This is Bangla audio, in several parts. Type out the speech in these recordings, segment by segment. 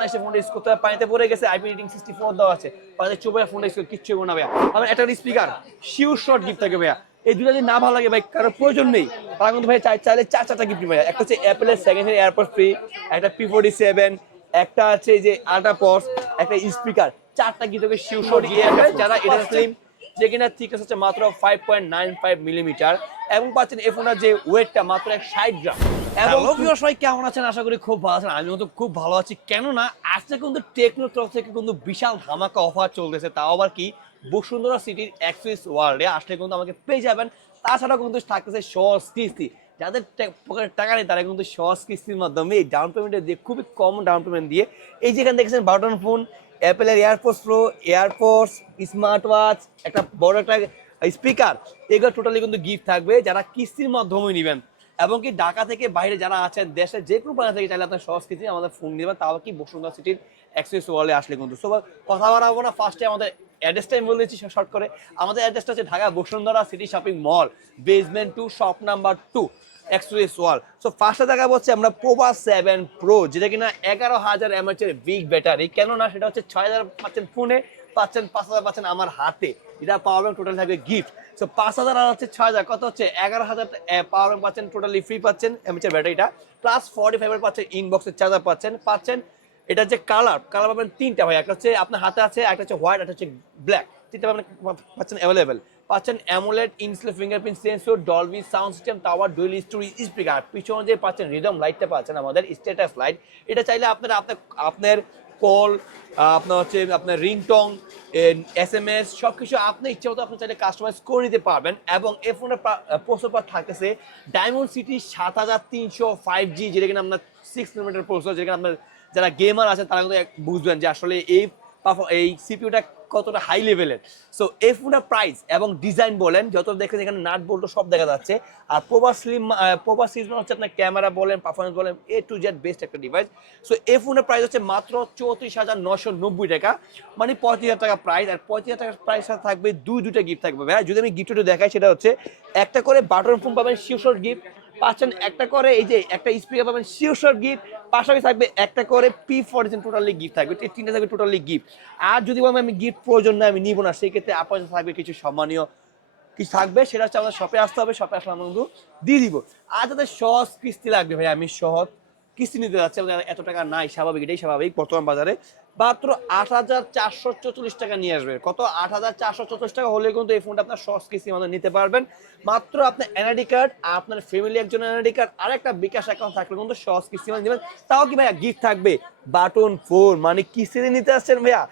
অনায়াসে ইউজ করতে হবে, পানিতে পড়ে গেছে আইপি রেটিং সিক্সটি ফোর দেওয়া আছে। পানিতে ইউজ কিচ্ছু না ভাইয়া। আমার একটা স্পিকার শর্ট গিফট থাকে ভাইয়া। এই যদি না ভালো লাগে ভাই প্রয়োজন নেই। তারা কিন্তু ভাই চাইলে চার চারটা গিফট ভাইয়া। একটা হচ্ছে অ্যাপেলের সেকেন্ড হ্যান্ড এয়ারপোর্ট ফ্রি একটা পি ফোর্টি সেভেন একটা আছে যে আল্ট্রা পস একটা স্পিকার চারটা গিফট হবে শিওর শর্ট যারা এটা স্লিম যে কিনা থিকনেস হচ্ছে মাত্র five point nine five millimetre এবং পাচ্ছেন এই ফোনের যে ওয়েটটা মাত্র এক ষাট গ্রাম এবং প্রিয় সবাই কেমন আছেন? আশা করি খুব ভালো আছেন। আমিও তো খুব ভালো আছি। কেননা আজকে কিন্তু টেকনোর তরফ থেকে কিন্তু বিশাল ধামাকা অফার চলতেছে। তাও আবার কি? বসুন্ধরা সিটির অ্যাক্সিস ওয়ার্ল্ডে আসলে কিন্তু আমাকে পেয়ে যাবেন। তাছাড়াও কিন্তু থাকতেছে সহজ কিস্তি যাদের পকেটে টাকা নেই তারা কিন্তু সহজ কিস্তির মাধ্যমে এই ডাউন পেমেন্টে দিয়ে খুবই কম ডাউন পেমেন্ট দিয়ে এই যেখানে দেখেছেন বাটন ফোন অ্যাপেলের AirPods pro AirPods smart watch একটা বড় একটা স্পিকার এগুলো টোটালি কিন্তু গিফট থাকবে। যারা কিস্তির মাধ্যমে নেবেন। এবং কি ঢাকা থেকে বাইরে যারা আছেন, দেশের যে কোনো প্রান্ত থেকে চাইলে আপনার সহজ কিস্তি আমাদের ফোন নেবেন, তাও কি বসুন্ধরা সিটির এক্সপ্রেস ওয়ালে আসলে কিন্তু। সো কথা বাড়াবো না ফার্স্টে আমাদের অ্যাড্রেসটাই বলে দিচ্ছি শর্ট করে। আমাদের অ্যাড্রেসটা হচ্ছে Dhaka Bashundhara city shopping mall basement two shop number two express wall so ফার্স্টে দেখা হচ্ছে আমরা প্রোবা সেভেন প্রো যেটা কিনা এগারো হাজার এমএচ এর বিগ ব্যাটারি কেননা সেটা হচ্ছে ছয় হাজার পাচ্ছেন ফোনে পাচ্ছেন, পাঁচ হাজার পাচ্ছেন আমার হাতে। এটা পাওয়ার ব্যাংক টোটাল থাকবে গিফট সো পাঁচ হাজার আর হচ্ছে ছয় হাজার। কত হচ্ছে? এগারো হাজার পাওয়ার ব্যাংক পাচ্ছেন টোটালি ফ্রি পাচ্ছেন এমএচ এর ব্যাটারিটা প্লাস ফর্টি ফাইভের পাচ্ছেন ইনবক্সের চার্জার পাচ্ছেন পাচ্ছেন। এটা যে কালার কালার পাবেন তিনটা ভাই। একটা হচ্ছে আপনার হাতে আছে, একটা হচ্ছে হোয়াইট একটা হচ্ছে ব্ল্যাক তিনটা পাবেন, পাচ্ছেন অ্যাভেলেবেল পাচ্ছেন AMOLED ইনসলে fingerprint sensor Dolby sound system tower dual stereo speaker পিছনে যে পাচ্ছেন রিদম লাইটটা পাচ্ছেন আমাদের স্ট্যাটাস লাইট এটা চাইলে আপনার আপনার আপনার কল আপনার হচ্ছে আপনার রিংটং এস এম এস সব কিছু আপনি ইচ্ছা মতো আপনি চাইলে কাস্টমাইজ করে নিতে পারবেন এবং এ ফোনের প্রসেসর থাকতেছে ডায়মন্ড সিটি সাত হাজার তিনশো ফাইভ জি যেটা কিনা আপনার সিক্স কিলোমিটার প্রসেসর যেটা আপনার যারা গেমার আছেন তারা কিন্তু বুঝবেন যে আসলে এই এই সিপিউটা কতটা হাই লেভেলের সো এই ফোনটার প্রাইস এবং ডিজাইন বলেন যত দেখেন এখানে নাট বল্ট সব দেখা যাচ্ছে। আর প্রোবা স্লিম হচ্ছে আপনার ক্যামেরা বলেন পারফরমেন্স বলেন এ টু জেড বেস্ট একটা ডিভাইস সো এই ফোনের প্রাইস হচ্ছে মাত্র চৌত্রিশ হাজার নশো নব্বই টাকা। মানে পঁয়ত্রিশ হাজার টাকা প্রাইস আর পঁয়ত্রিশ হাজার টাকার প্রাইস থাকবে দুই দুইটা গিফট থাকবে। ভাই যদি আমি গিফট দেখাই, সেটা হচ্ছে একটা করে বাটন ফোন পাবেন শিওর গিফট পাচ্ছেন একটা করে, এই যে একটা স্পিকার পাবেন শিওর গিফট, পাশাপাশি থাকবে একটা করে পি ফর্টিন টোটালি গিফট থাকবে তিনটা থাকবে টোটালি গিফট আর যদি বলেন আমি গিফট প্রয়োজন না আমি নিব না, সেই ক্ষেত্রে আপনার থাকবে কিছু সম্মানীয় কিছু থাকবে, সেটা হচ্ছে আমাদের শপে আসতে হবে শপে আসলে আমরা কিন্তু দিয়ে দিব। আর যাদের সহজ কিস্তি লাগবে ভাই আমি সহজ কিস্তি নিতে যাচ্ছি এত টাকা নাই, স্বাভাবিক, এটাই স্বাভাবিক, বর্তমান বাজারে। মাত্র আট হাজার চারশো চল্লিশ টাকা নিয়ে আসবে। কত? আট হাজার চারশো চল্লিশ টাকা হলে কিন্তু এই ফোনটা আপনার সহজ কিস্তি আমাদের নিতে পারবেন। মাত্র আপনার এনআইডি কার্ড আপনার ফ্যামিলি একজন এনআইডি কার্ড আর একটা বিকাশ অ্যাকাউন্ট থাকলে কিন্তু সহজ কিস্তি মানে নেবেন। তাও কি ভাইয়া গিফট থাকবে? বাটন ফোন মানে কিস্তিতে নিতে আসছেন ভাইয়া?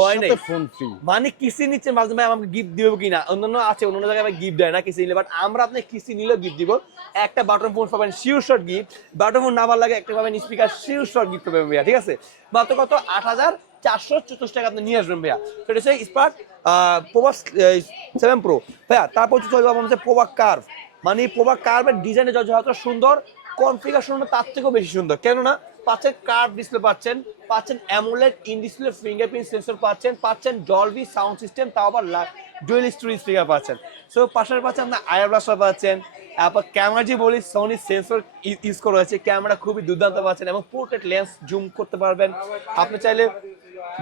ভয় নেই। ফোন ফ্রি মানে কিস্তি নিচ্ছেন মাঝে ভাই আমাকে গিফট দিব কিনা? অন্যান্য আছে অন্যান্য জায়গায় গিফট দেয় না কিস্তি নিলে বাট আমরা আপনি কিস্তি নিলেও গিফট দিব। একটা বাটন ফোন পাবেন sure shot gift button phone না ভালো লাগে একটা পাবেন স্পিকার শিওর শর্ট গিফট পাবেন ভাইয়া ঠিক আছে? মাত্র কত? আট হাজার চারশো চতুর্শ টাকা আপনি নিয়ে আসবেন ভাইয়া। সেটা হচ্ছে স্পার্ট প্রোভা সেভেন প্রো ভাইয়া, তারপর হচ্ছে চলে হচ্ছে প্রোভা কার্ভ মানে প্রোভা কার্ভের ডিজাইনে যত সুন্দর কনফিগারেশন তার থেকেও বেশি সুন্দর। কেননা, পাচ্ছেন কার্ভ ডিসপ্লে পাচ্ছেন পাচ্ছেন AMOLED in display fingerprint sensor পাচ্ছেন পাচ্ছেন ডলবি সাউন্ড সিস্টেম তাও আবার ডুয়েল স্টোরি স্পিকার পাচ্ছেন। সো পাশাপাশি পাচ্ছেন আপনার আয়ার ব্লাস্টার পাচ্ছেন, তারপর ক্যামেরা যে বলি সোনি সেন্সর ইউজ করা হয়েছে ক্যামেরা খুবই দুর্দান্ত পাচ্ছেন এবং পোর্ট্রেট লেন্স জুম করতে পারবেন। আপনি চাইলে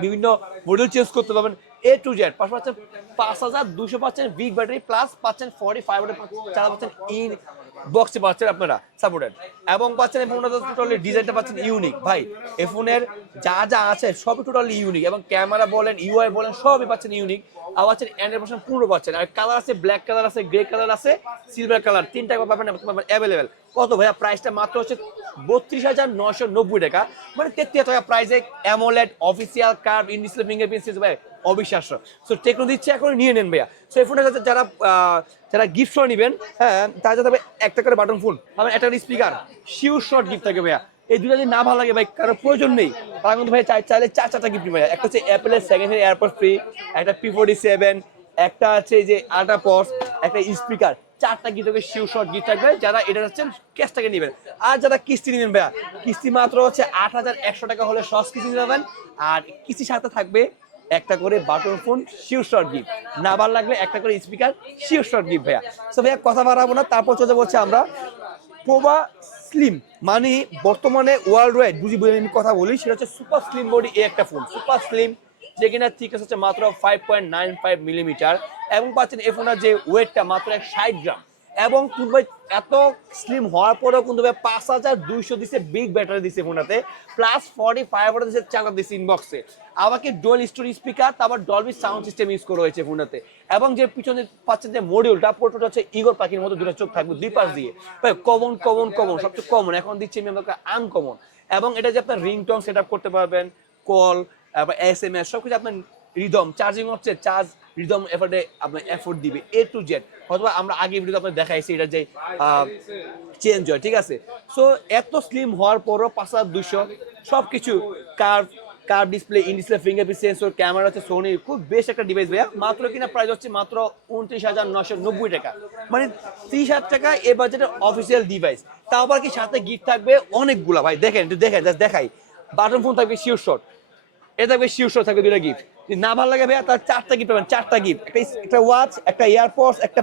বিভিন্ন মডেল চেঞ্জ করতে পারবেন এ টু জেড পাশে পাচ্ছেন পাঁচ হাজার দুশো পাচ্ছেন বিগ ব্যাটারি প্লাস পাচ্ছেন ফর্টি ফাইভ হান্ড্রেড চার পাচ্ছেন ইন বক্সে পাচ্ছেন আপনারা সাপোর্টেড এবং পাচ্ছেন এই ফোনটা টোটালি ডিজাইনটা পাচ্ছেন ইউনিক ভাই, এই ফোনের যা যা আছে সবই টোটালি ইউনিক এবং ক্যামেরা বলেন ইউআই বলেন, সবই পাচ্ছেন ইউনিক আর পাচ্ছেন অ্যান্ড্রয়েড ভার্সন পুরো পাচ্ছেন। আর কালার আছে ব্ল্যাক কালার আছে গ্রে কালার আছে সিলভার কালার তিনটা পাবেন অ্যাভেলেবেল কত ভাইয়া? প্রাইসটা মাত্র হচ্ছে বত্রিশ হাজার নশো নব্বই টাকা। মানে তেত্রিশ টাকা প্রাইসে AMOLED official curve in display fingerprint ভাই অবিশ্বাস্য। সো টেকনো দিচ্ছে এখন নিয়ে নেন ভাইয়া। সো এই ফোনটা যারা যারা গিফট সহ নেবেন হ্যাঁ তারা যাতে একটা করে বাটন ফোন পাবেন একটা স্পিকার শিওর শর্ট গিফট থাকে ভাইয়া। এই দুটো যদি না ভালো লাগে ভাই কারোর প্রয়োজন নেই, তারা কিন্তু ভাই চাই চাইলে চার চারটা গিফট ভাইয়া। একটা হচ্ছে অ্যাপেলের সেকেন্ড হ্যান্ড এয়ারপোর্ট ফ্রি একটা পি ফোর্টি সেভেন একটা আছে যে আল্ট্রা পস একটা স্পিকার চারটা গিফট শিউ শর্ট গিফট থাকবে। যারা এটা হচ্ছেন ক্যাশটাকে নেবেন। আর যারা কিস্তি নেবেন ভাইয়া, কিস্তি মাত্র হচ্ছে আট হাজার একশো টাকা হলে সস কিস্তি নেবেন আর কিস্তি সাথে থাকবে একটা করে বাটন ফোন শিওর গিফট না ভালো লাগলে একটা করে স্পিকার শিওর শর্ট গিফট ভাইয়া। সো ভাইয়া, কথা বাড়াবো না, তারপর চলে বলছে আমরা প্রোবা স্লিম মানে বর্তমানে ওয়ার্ল্ড ওয়াইড বুঝি বুঝি আমি কথা বলি, সেটা হচ্ছে সুপার স্লিম বডি এই একটা ফোন সুপার স্লিম যে কিনা থিকনেস হচ্ছে মাত্র five point nine five millimetre এবং পাচ্ছেন এ ফোনের যে ওয়েটটা মাত্র এক ষাট গ্রাম এবং কিন্তু এত স্লিম হওয়ার পরেও কিন্তু ভাই পাঁচ হাজার দুইশো দিছে বিগ ব্যাটারি দিছে ফোনটাতে প্লাস ফর্টি ফাইভ হাজার দিছে চার্জার দিছে ইনবক্সে আমাকে ডোল স্টোরি স্পিকার তারপর ডলবি সাউন্ড সিস্টেম ইউজ করা হয়েছে ফোনটাতে। এবং যে পিছনে পাচ্ছে যে মডিউলটা পোর্টটা হচ্ছে ইগর পাখির মতো দুটো চোখ থাকবে দুই পাশ দিয়ে। ভাই কমন কমন কমন সবচেয়ে কমন এখন দিচ্ছি আমি আপনাকে আনকমন এবং এটা যে আপনার রিংটং সেট আপ করতে পারবেন কল এস এম এস সবকিছু আপনার রিদম চার্জিং হচ্ছে চার্জ রিদম এফোর্ডে আপনার এফোর্ট দিবে এ টু জেড অথবা আমরা আগে ভিডিওতে আপনার দেখাইছি এটা যে চেঞ্জ হয়, ঠিক আছে? সো এত স্লিম হওয়ার পরও পাঁচ হাজার দুশো সব কিছু curve curve display in display fingerprint sensor camera হচ্ছে সোনি খুব বেশ একটা ডিভাইস ভাইয়া। মাত্র কিনা প্রাইস হচ্ছে মাত্র উনত্রিশ হাজার নশো নব্বই টাকা। মানে ত্রিশ হাজার টাকা এ বাজেটের অফিসিয়াল ডিভাইস তাও আবার কি সাথে গিফট থাকবে? অনেকগুলা ভাই। দেখেন, একটু দেখেন, just দেখাই। বাটন ফোন থাকবে শিওর শট এটা থাকবে শিওর শট থাকবে দুটা গিফট না ভালো লাগে ভাইয়া তার চারটা গিফট পাবেন, চারটা গিফট একটা একটা ওয়াচ একটা এয়ারপডস একটা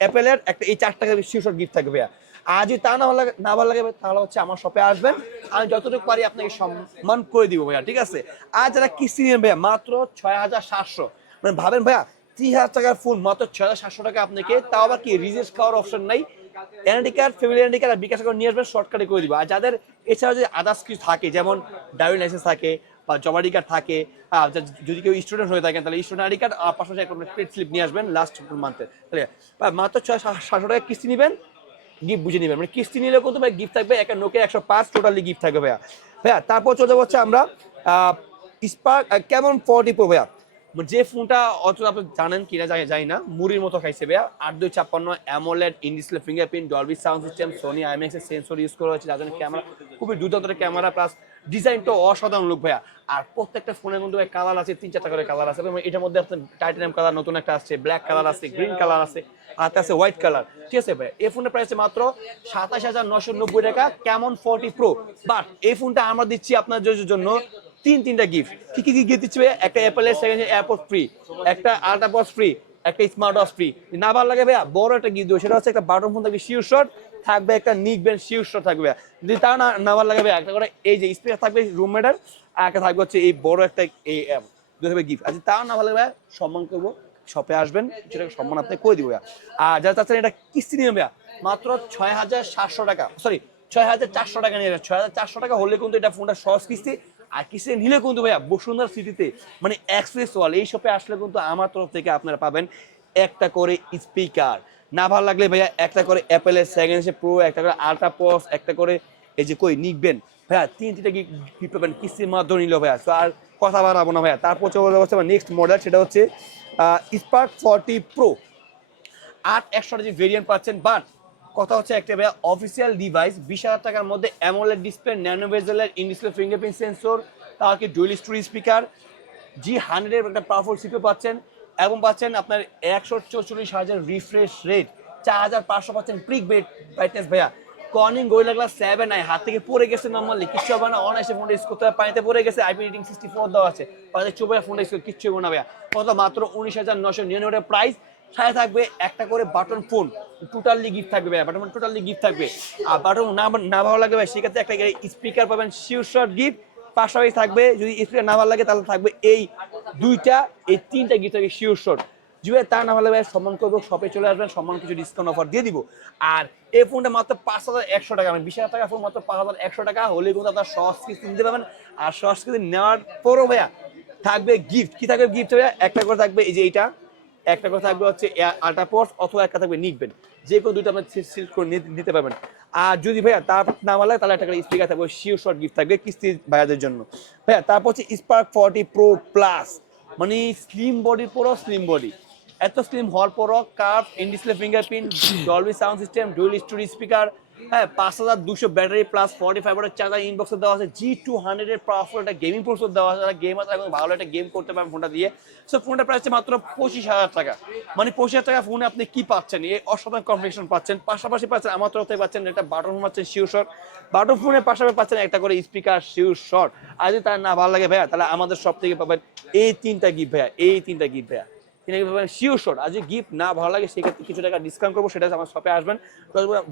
অ্যাপেলের একটা এই চারটা শট গিফট থাকবে ভাইয়া। আর যদি তা না ভালো লাগে না ভালো লাগে তাহলে হচ্ছে আমার শপে আসবেন। আমি যতটুকু পারি আপনাকে সম্মান করে দিব ভাইয়া, ঠিক আছে? আর যারা কিস্তি নেবেন ভাইয়া, মাত্র ছয় হাজার সাতশো। মানে ভাবেন ভাইয়া ত্রিশ হাজার টাকার ফোন মাত্র ছয় হাজার সাতশো টাকা আপনাকে। তাও আবার কি রিজেস খাওয়ার অপশন নাই। NID card family NID card আর বিকাশ করে নিয়ে আসবেন শর্টকাটে করে দিব। আর যাদের এছাড়া যদি আদার্স কিছু থাকে, যেমন ড্রাইভিং লাইসেন্স থাকে বা জব আইডি কার্ড থাকে যদি কেউ স্টুডেন্ট হয়ে থাকেন, তাহলে স্টুডেন্ট আইডি কার্ড আর পাশাপাশি একটা পেড স্লিপ নিয়ে আসবেন লাস্ট মান্থে তাহলে মাত্র ছয় সাতশো টাকা কিস্তি নেবেন গিফট বুঝে নেবেন। মানে কিস্তি নিলে কিন্তু ভাই গিফট থাকবে একটা নোকে একশো পাঁচ টোটালি গিফট থাকবে ভাইয়া। ভাইয়া, তারপর চলে যাব হচ্ছে আমরা স্পার্ক কেমন ফর্টি প্রো ভাইয়া? মানে যে ফোনটা অত আপনি জানেন কিনা জানি জানি না, মুড়ির মতো খাইছে ভাইয়া। আট দুই ছাপ্পান্ন AMOLED in display fingerprint Dolby sound system Sony IMX sensor use করা হয়েছে, যার জন্য ক্যামেরা খুবই দুর্দান্ত ক্যামেরা প্লাস ডিজাইনটা অসাধারণ লোক ভাইয়া। আর প্রত্যেকটা ফোনের মধ্যে কালার আছে, তিন চারটা করে কালার আছে। এটার মধ্যে আপনার টাইটানিয়াম কালার নতুন একটা আসছে ব্ল্যাক কালার আছে গ্রিন কালার আছে, আর আছে হোয়াইট কালার ঠিক আছে ভাই, এই ফোনের প্রাইস মাত্র সাতাশ হাজার নশো নব্বই টাকা, কেমন ফোরটি প্রো বাট এই ফোনটা আমরা দিচ্ছি আপনার জন্য তিন, তিনটা গিফট কি কি গিফট দিচ্ছে ভাইয়া? একটা অ্যাপেল এর সেকেন্ড এয়ারপোর্ট ফ্রি একটা আল্ট্রা ফ্রি একটা স্মার্ট ওয়াচ ফ্রি না ভালো লাগে ভাইয়া, বড় একটা গিফট দেবো, সেটা হচ্ছে একটা বাটন ফোন থাকবে শিওর শট থাকবে, একটা নিক ব্যান্ড শিওর থাকবে। যদি তা না না ভালো লাগে ভাইয়া একটা করে এই যে স্পিকার থাকবে রুমমেটার আর একটা থাকবে হচ্ছে এই বড় একটা এই অ্যাপ দুটো গিফট আচ্ছা তা না ভালো লাগে ভাইয়া সম্মান করব শপে আসবেন সেটা সম্মান আপনি করে দিব আর যারা চাচ্ছেন এটা কিস্তি নিয়ে মাত্র ছয় হাজার সাতশো টাকা সরি ছয় হাজার চারশো টাকা নিয়ে ছয় হাজার চারশো টাকা হলে কিন্তু এটা ফোনটা সহজ কিস্তি, আর কিস্তি নিলে কিন্তু ভাইয়া বসুন্ধরা সিটিতে মানে এক্সপ্রেস ওয়াল এই শপে আসলে কিন্তু আমার তরফ থেকে আপনারা পাবেন একটা করে স্পিকার না ভালো লাগলে ভাইয়া একটা করে অ্যাপেলের সেকেন্ড প্রো একটা করে আলট্রা পস একটা করে এই যে কই নিকবেন ভাইয়া তিন তিনটা গিফট পাবেন কিস্তির মাধ্যমে নিল ভাইয়া। তো আর কথা বাড়াবো না ভাইয়া। তারপর চলে যাচ্ছে নেক্সট মডেল সেটা হচ্ছে স্পার্ক ফর্টি প্রো আট একশো যে ভেরিয়েন্ট পাচ্ছেন বাট কথা হচ্ছে একটা ভাইয়া অফিসিয়াল ডিভাইস বিশ হাজার টাকার মধ্যে অ্যামোলেড ডিসপ্লে ন্যানো বেজেলের ইন ডিসপ্লে ফিঙ্গারপ্রিন্ট সেন্সর তারকে ডুয়েল স্টোরি স্পিকার জি হান্ড্রেডের একটা পাওয়ারফুল সিপিও পাচ্ছেন। এবং পাচ্ছেন আপনার একশো চৌচল্লিশ হাজার রিফ্রেশ রেট চার হাজার পাঁচশো পাচ্ছেন প্রিক বেট ব্রাইটনেস ভাইয়া। Corning Gorilla glass seven i হাত থেকে পড়ে গেছে নর্মালি কিচ্ছু হবে না। অনায়াসে ফোনটা ইউজ করতে হবে। পানিতে পড়ে গেছে আইপি রেটিং সিক্সটি ফোর দেওয়া আছে। পানিতে চুপে ফোনটা ইউজ করে, কিচ্ছু হবে না, ভাইয়া। কত? মাত্র উনিশ হাজার নশো নিরানব্বই প্রাইস সাথে থাকবে একটা করে বাটন ফোন টোটালি গিফট থাকবে ভাই বাটন টোটালি গিফট থাকবে। আর বাটন না না ভালো লাগবে ভাই সেক্ষেত্রে একটা স্পিকার পাবেন। শিওর শট গিফট পাশাপাশি থাকবে, যদি স্পিকার না ভালো লাগে তাহলে থাকবে এই দুইটা, এই তিনটা গিফট থাকবে শিওর শট তা না ভালো লাগে সম্মান করব শপে চলে আসবেন, সম্মান কিছু ডিসকাউন্ট অফার দিয়ে দিব। আর এই ফোনটা মাত্র পাঁচ হাজার একশো টাকা মানে বিশ হাজার টাকা ফোন মাত্র পাঁচ হাজার একশো টাকা, হলে কিন্তু আপনার সস কিস্তি নিতে পারবেন। আর সংস্কৃতি নেওয়ার পরও ভাইয়া থাকবে গিফট কি থাকবে গিফট ভাইয়া? একটা করে থাকবে এই যে এইটা, একটা করে থাকবে হচ্ছে আল্ট্রা পর্স অথবা একটা থাকবে নিকবেন যে কোনো দুইটা আপনি সিলেক্ট করে নিতে পারবেন। আর যদি ভাইয়া তার না ভালো তাহলে একটা করে স্পিকার থাকবে শিও শর্ট গিফট থাকবে কিস্তি ভাইয়াদের জন্য। ভাইয়া তারপর হচ্ছে স্পার্ক ফর্টি প্রো প্লাস মানে স্লিম বডি পুরো স্লিম বডি এত স্লিম হওয়ার পরও curve in display fingerprint Dolby sound system dual stereo speaker হ্যাঁ পাঁচ হাজার দুশো battery plus forty five charger ইনবক্সে দেওয়া আছে জি টু হান্ড্রেডের পাওয়ারফুল একটা গেমিং প্রসেসর দেওয়া আছে গেম আছে ভালো একটা গেম করতে ফোনটা দিয়ে। সো ফোনটা প্রাইস মাত্র পঁচিশ হাজার টাকা। মানে পঁচিশ হাজার টাকা ফোনে আপনি কি পাচ্ছেন? এই অসাধারণ পাচ্ছেন। পাশাপাশি পাচ্ছেন আমার তরফ থেকে পাচ্ছেন একটা বাটন ফোন পাচ্ছেন শিও শট বাটন ফোনের পাশাপাশি পাচ্ছেন একটা করে স্পিকার শিও শট আর যদি তার না ভালো লাগে ভাইয়া, তাহলে আমাদের সব থেকে পাবেন এই তিনটা গিফট ভাইয়া, এই তিনটা গিফট ভাইয়া। পাবেন শিওর শট গিফট না ভালো লাগে সেক্ষেত্রে কিছু টাকা ডিসকাউন্ট করব, সেটা আমার শপে আসবেন।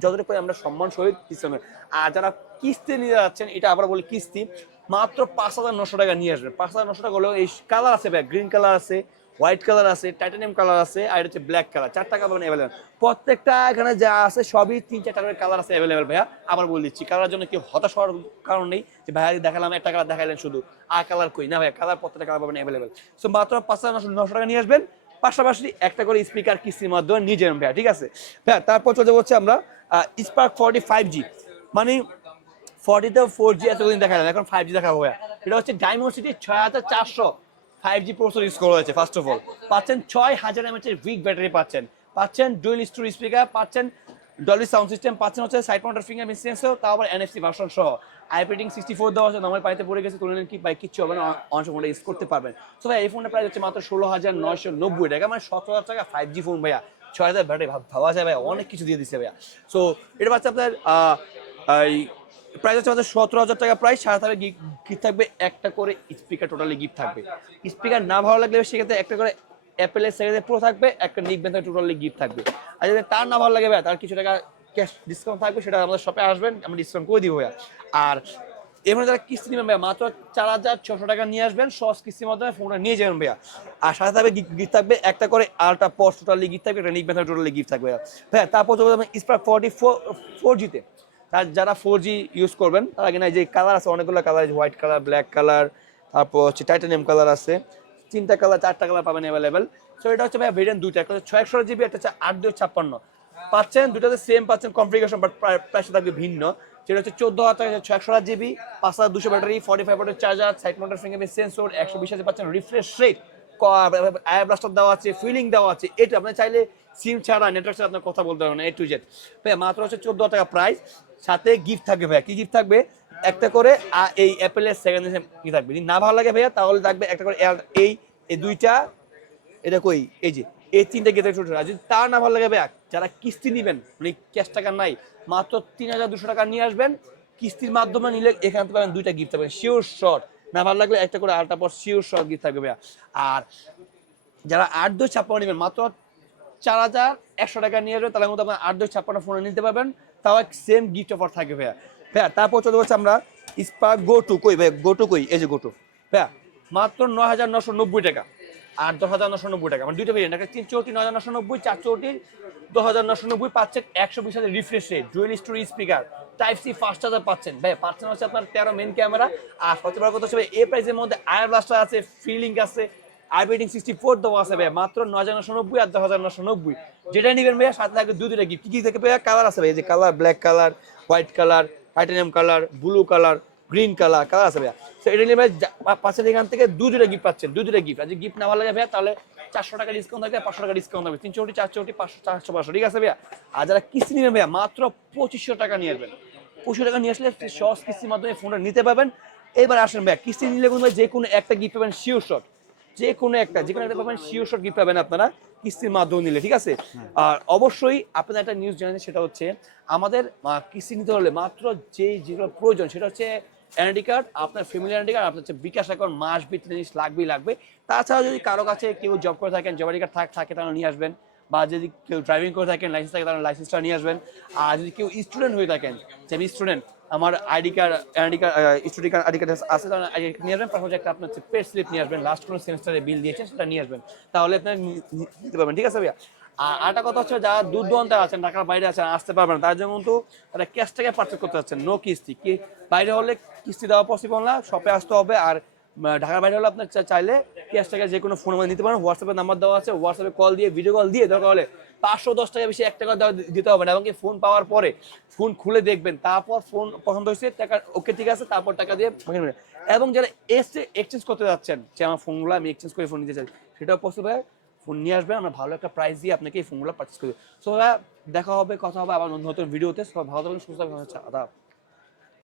যতটুকু- পারি আমরা সম্মান সহিত ডিসকাউন্ট আর যারা কিস্তি নিয়ে যাচ্ছেন, এটা আবার বলি কিস্তি, মাত্র পাঁচ হাজার নশো টাকা নিয়ে আসবেন। পাঁচ হাজার নশো টাকা হলেও এই কালার আছে ভাই গ্রিন কালার আছে হোয়াইট কালার আছে টাইটানিয়াম কালার আছে, আর হচ্ছে ব্ল্যাক কালার চার টাকা পাবেন অ্যাভেলেবেল প্রত্যেকটা এখানে যা আছে, সবই তিন চার টাকার কালার আছে অ্যাভেলেবেল ভাইয়া। আবার বলে দিচ্ছি কালার জন্য কেউ হতাশ হওয়ার কারণ নেই যে, ভাইয়া দেখালাম, একটা কালার দেখাইলেন শুধু। আর কালার কই? না ভাইয়া কালার প্রত্যেকটা কালার পাবেন অ্যাভেলেবেল সো মাত্র পাঁচ হাজার নশো টাকা নিয়ে আসবেন। পাশাপাশি একটা করে স্পিকার কিস্তির মাধ্যমে নিয়ে যাবেন ভাইয়া, ঠিক আছে? ভাইয়া, তারপর চলে যাব হচ্ছে আমরা স্পার্ক ফর্টি ফাইভ জি মানে ফর্টিতে ফোর জি এতদিন দেখা যায় এখন ফাইভ জি দেখা হবে এটা হচ্ছে ডায়মন্ড সিটি ছয় হাজার চারশো ফাইভ জি প্রসেসর ইউজ করা হয়েছে ফার্স্ট অফ অল পাচ্ছেন ছয় হাজার এমএচের উইক ব্যাটারি পাচ্ছেন। পাচ্ছেন ডুয়েল স্টোর স্পিকার পাচ্ছেন ডলি সাউন্ড সিস্টেম পাচ্ছেন হচ্ছে সাইড মাউন্টার ফিঙ্গার সেন্সর তাও আবার এনএফসি ভার্সন সহ। আই রেটিং সিক্সটি ফোর দেওয়া আছে নর্মাল পাইতে পড়ে গেছে, তুলে নেন কি বাইক কিচ্ছু হবে না, অনেক ইউজ করতে পারবেন। তো ভাই, এই ফোনটা প্রাইস হচ্ছে মাত্র ষোলো হাজার নয়শো নব্বই টাকা মানে সতেরো হাজার টাকা ফাইভ জি ফোন ভাইয়া। ছয় হাজার ব্যাটারি ভাবা যায় ভাইয়া অনেক কিছু দিয়ে দিচ্ছে ভাইয়া। সো এটা পাচ্ছে আপনার প্রাইস হচ্ছে আমাদের সতেরো হাজার টাকা প্রাইস সাথে থাকবে গিফট থাকবে একটা করে স্পিকার টোটালি গিফট থাকবে। স্পিকার না ভালো লাগলে সেক্ষেত্রে একটা করে অ্যাপেলের সেক্ষেত্রে প্রো থাকবে একটা নিক ব্যান্ড টোটালি গিফট থাকবে। আর যদি তার না ভালো লাগে ভাইয়া, তার কিছু টাকা ক্যাশ ডিসকাউন্ট থাকবে সেটা আমাদের শপে আসবেন আমরা ডিসকাউন্ট করে দিব ভাইয়া। আর এখানে যারা কিস্তি নেবেন ভাইয়া মাত্র চার হাজার ছশো টাকা নিয়ে আসবেন সস কিস্তির মাধ্যমে ফোনটা নিয়ে যাবেন ভাইয়া। আর সাথে থাকবে গিফট থাকবে একটা করে আলটা পস টোটালি গিফট থাকবে একটা নিক ব্যান্ড টোটালি গিফট থাকবে ভাইয়া। তারপর চলে যাবেন স্পার্ক ফোরটি ফোর ফোর জিতে তার যারা ফোর জি ইউজ করবেন তার আগে না যে কালার আছে অনেকগুলো কালার আছে হোয়াইট কালার ব্ল্যাক কালার তারপর হচ্ছে টাইটানিয়াম কালার আছে। তিনটা কালার চারটা কালার পাবেন অ্যাভেলেবেল সো এটা হচ্ছে ভাই ভেরিয়েন্ট দুইটা। একটা ছয় একশো জিবি একটা হচ্ছে আট দুই ছাপ্পান্ন। পাচ্ছেন দুটাতে সেম পাচ্ছেন কনফিগারেশন বাট প্রাইসটা থাকবে ভিন্ন। যেটা হচ্ছে চোদ্দ হাজার টাকা, ছয় একশো জিবি পাঁচ হাজার দুশো ব্যাটারি ফর্টি ফাইভ ওয়াটের charger side motor finger sensor একশো বিশ হাজার পাচ্ছেন রিফ্রেশ রেট আয়ার ব্লাস্টার দেওয়া আছে ফিলিং দেওয়া আছে। এটা আপনি চাইলে সিম ছাড়া নেটওয়ার্ক ছাড়া আপনার কথা বলতে পারবেন এ টু জেড ভাই মাত্র হচ্ছে চোদ্দ টাকা প্রাইস সাথে গিফট থাকবে ভাইয়া। কি গিফট থাকবে? একটা করে এই অ্যাপেলের সেকেন্ড কি থাকবে। যদি না ভালো লাগে ভাইয়া, তাহলে থাকবে একটা করে এই এই দুইটা, এটা কই? এই যে, এই তিনটা গেতে ছোট আর যদি তা না ভালো লাগে ভাইয়া, যারা কিস্তি নিবেন মানে ক্যাশ টাকা নাই, মাত্র তিন হাজার দুশো টাকা নিয়ে আসবেন, কিস্তির মাধ্যমে নিলে এখান থেকে পাবেন দুইটা গিফট পাবেন শিওর শর্ট না ভালো লাগলে একটা করে আলটা পর শিওর শর্ট গিফট থাকবে ভাইয়া। আর যারা আট দুই ছাপ্পান্ন নেবেন, মাত্র চার হাজার একশো টাকা নিয়ে আসবেন তাহলে মধ্যে আপনার আট দুই ছাপ্পান্ন ফোনে নিতে পারবেন, তাও এক সেম গিফট অফার থাকবে ভাইয়া। ভাইয়া তারপর চলে যাচ্ছে আমরা স্পার্ক গো টু কই ভাই? গো টু কই? এই যে গো টু ভাইয়া মাত্র ন হাজার নশো নব্বই টাকা। আর দশ হাজার নশো নব্বই টাকা। মানে দুইটা ভেরিয়েন্ট একটা তিন চৌটি ন হাজার নশো নব্বই চার চৌটি দশ হাজার নশো নব্বই পাচ্ছেন একশো বিশ হাজার refresh rate dual stereo speaker type C fast charger পাচ্ছেন। ভাই পাচ্ছেন হচ্ছে আপনার তেরো মেন ক্যামেরা আর সবচেয়ে বড় কথা হচ্ছে ভাই, এই প্রাইসের মধ্যে আয়ার ব্লাস্টার আছে ফিলিং আছে আইবিডিং সিক্সটি ফোর দেওয়া আছে ভাইয়া মাত্র নয় হাজার নশো নব্বই আর দশ হাজার নশো নব্বই। যেটা নিবেন ভাইয়া সাথে থাকবে দুই দুটা গিফট কি কি থাকে ভাইয়া? কালার আছে এই যে colour black colour white colour titanium colour blue colour green colour colour আছে ভাইয়া। এটা নিয়ে ভাই পাশের এখান থেকে দুই দুটা গিফট পাচ্ছেন দুটা গিফট আর যদি গিফট না ভালো লাগে ভাইয়া, তাহলে চারশো টাকা ডিসকাউন্ট থাকবে, পাঁচশো টাকা ডিসকাউন্ট থাকবে। তিনশো কোটি, চারশো কোটি, পাঁচশো, চারশো, পাঁচশো। ঠিক আছে ভাইয়া? আর যারা কিস্তি নেবেন ভাইয়া, মাত্র পঁচিশশো টাকা নিয়ে আসবেন। পঁচিশশো টাকা নিয়ে আসলে সহজ কিস্তির মাধ্যমে ফোনটা নিতে পারবেন। এবার আসেন ভাইয়া, কিস্তি নিলে কিন্তু ভাই যে কোনো একটা গিফট পাবেন শিওর শট যে কোনো একটা যে কোনো একটা পাবেন শিওর শট গিফট পাবেন আপনারা কিস্তির মাধ্যমে নিলে ঠিক আছে? আর অবশ্যই আপনাদের একটা নিউজ জানেন সেটা হচ্ছে আমাদের কিস্তি নিতে হলে মাত্র যে যেগুলো প্রয়োজন সেটা হচ্ছে এনআইডি কার্ড আপনার ফ্যামিলি এনআইডি কার্ড আপনার হচ্ছে বিকাশ অ্যাকাউন্ট মাস ভিত্তি জিনিস লাগবেই লাগবে। তাছাড়া যদি কারও কাছে কেউ জব করে থাকেন জব আইডি কার্ড থাক থাকে তাহলে নিয়ে আসবেন। বা যদি কেউ ড্রাইভিং করে থাকেন লাইসেন্স থাকে তাহলে লাইসেন্সটা নিয়ে আসবেন। আর যদি কেউ স্টুডেন্ট হয়ে থাকেন যে আমি স্টুডেন্ট আমার ID card ID card student card, ID card আছে। কার্ড নিয়ে আসবেন পাশাপাশি একটা আপনার হচ্ছে পে স্লিপ নিয়ে আসবেন লাস্ট কোনো সেমিস্টারে বিল দিয়েছেন সেটা নিয়ে আসবেন। তাহলে আপনার নি- নি- নিতে পারবেন, ঠিক আছে ভাইয়া? আর আরেকটা কথা হচ্ছে, যারা দূর দূরান্তে আছেন, ঢাকার বাইরে আছেন, আসতে পারবেন তার জন্য কিন্তু তারা ক্যাশ টাকা পারচেস করতে যাচ্ছেন নো কিস্তি। কি, বাইরে হলে কিস্তি দেওয়া পসিবল না শপে আসতে হবে, আর ঢাকার বাইরে হলে আপনার চাইলে ক্যাশ টাকা যে কোনো ফোন নিতে পারেন হোয়াটসঅ্যাপে নাম্বার দেওয়া আছে হোয়াটসঅ্যাপে কল দিয়ে ভিডিও কল দিয়ে, দরকার হলে পাঁচশো, দশ টাকা বেশি এক টাকা দিতে হবে না। এবং কি ফোন পাওয়ার পরে ফোন খুলে দেখবেন, তারপর ফোন পছন্দ হয়েছে, টাকা ওকে ঠিক আছে, তারপর টাকা দিয়ে এবং যারা এসে এক্সচেঞ্জ করতে যাচ্ছেন, যে আমার ফোনগুলো আমি এক্সচেঞ্জ করে ফোন নিতে চাই, সেটাও পসিবল ফোন নিয়ে আসবেন, আমরা ভালো একটা প্রাইস দিয়ে আপনাকে এই ফোনগুলো পার্চেস করি সো দেখা হবে, কথা হবে আবার নতুন ভিডিওতে। সব ভালো থাকবেন, সুস্থ আদাব।